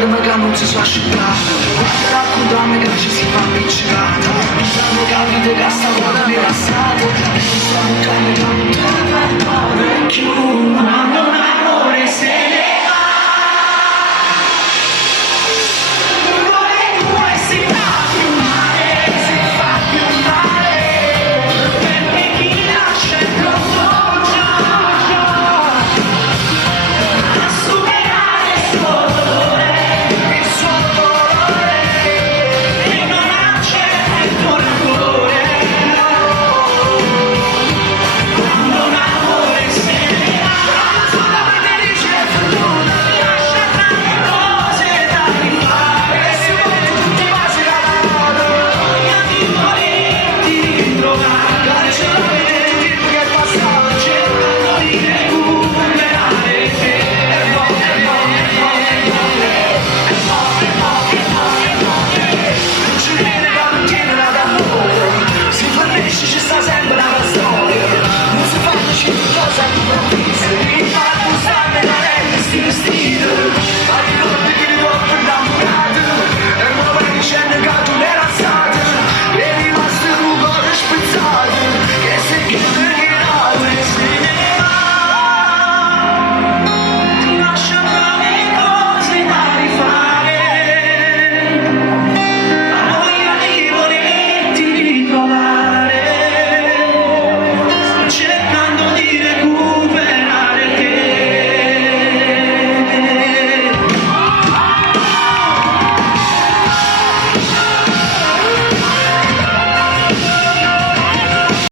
lacrime che non si sono asciugate. Guarda raccontami che ci si fa appiccicata. Mi sanno capite che sta cosa mi passate. E non so che mi canto per vecchio.